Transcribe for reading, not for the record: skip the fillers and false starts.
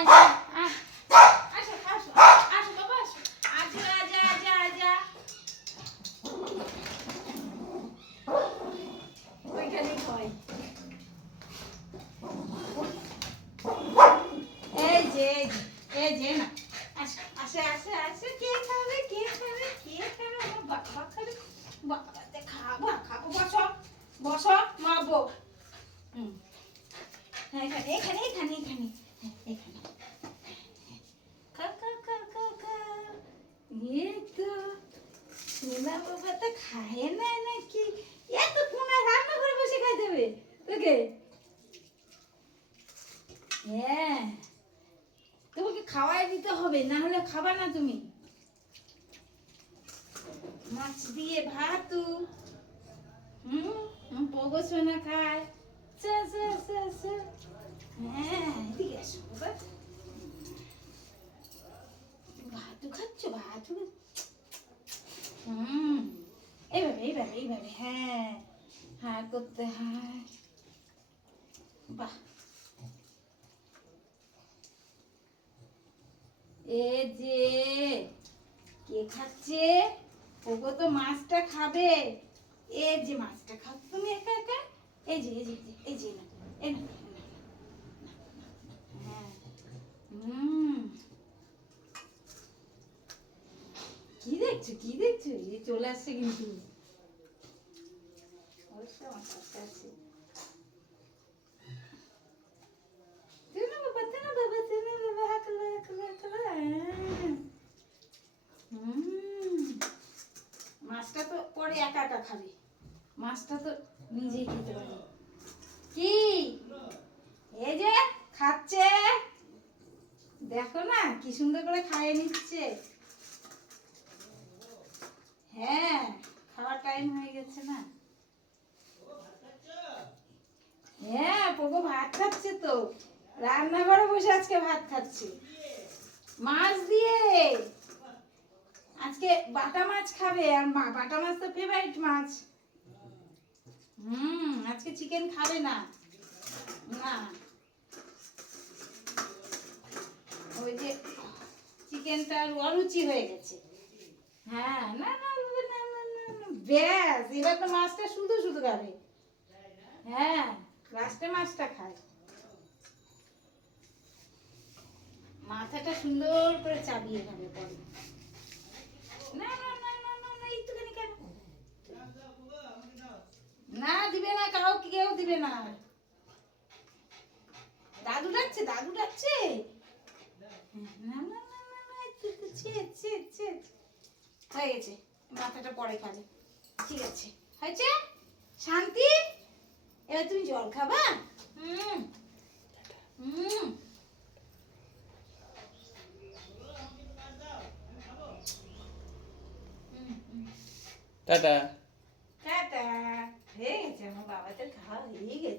আসো আসো আসো বাবা আসো। আজা আজা আজা আজা। ওইখানে খাওয়াই। এই যে না। আসে আসে আসে আসে। কে খাবে কে খাবে কে খাবে? আমার বাবা খাবে। বাবাতে খাবো খাবো। বসো বসো মাবো। হুম। হ্যাঁ এখানে এখানে এখানে এখানে এখানে। খা খা খা খা খা। এই তো সোনা বাবা তো খায় না নাকি? এত কোনা রান্না করে বসে খাই দেবে ওকে? হ্যাঁ তোমাকে খাওয়াই দিতে হবে, না হলে খাবা না তুমি। মাছ দিয়ে ভাত। পগো সোনা খায়। চা চা চা চা। হ্যাঁ এদিকে আসো বাবা। ভাতু খাচ্ছ ভাতু? হুম এইভাবে এইভাবে এইভাবে। হ্যাঁ হ্যাঁ করতে হয়। বাহ এ যে কে খাচ্ছে? ওগো তো মাছটা খাবে। এই যে মাছটা খাও তুমি একা একা। এই যে এই যে এই যে না এই না। হ্যাঁ হুম। কি দেখছো কি দেখছো? এই চলে আসছে কিন্তু। অবশ্যই আমার কাছে আছে। তেনা বাবা তেনা বাবা তেনা বাবা হাকলা হাকলা হাকলা। মাছটা তো পরে একা একা খাবে। মাছটা তো নিজেই খেতে পারবে। কি এই যে খাচ্ছে, দেখো না কি সুন্দর করে খাইয়ে নিচ্ছে। হ্যাঁ খাওয়ার টাইম হয়ে গেছে না। হ্যাঁ পোগো ভাত খাচ্ছে তো, রান্নাঘরে বসে আজকে ভাত খাচ্ছে মাছ দিয়ে। আজকে বাটা মাছ খাবে, আর বাটা মাছ তো ফেভারিট মাছ। আজকে চিকেন খাবে না। না ওই যে চিকেনটা অরুচি হয়ে গেছে। হ্যাঁ না না না না না না না। ব্যাস এবার তো মাছটা শুধু শুধু খাবে। হ্যাঁ লাস্টে মাছটা খায়। মাথাটা সুন্দর করে চাবিয়ে খাবে পরে। না না না না না না একটুখানি কেন? না দিবে না, কাউ কেউ দিবে না। দাদু ডাকছে দাদু ডাকছে। না না না না না একটু ছে ছে ছে। হয়ে গেছে, মাথাটা পরে খাবে। ঠিক আছে হয়েছে শান্তি। এবার তুমি জল খাবা? হুম হুম। টাটা। টাটা। হয়ে গেছে আমার বাবাদের খাওয়া হয়ে গেছে।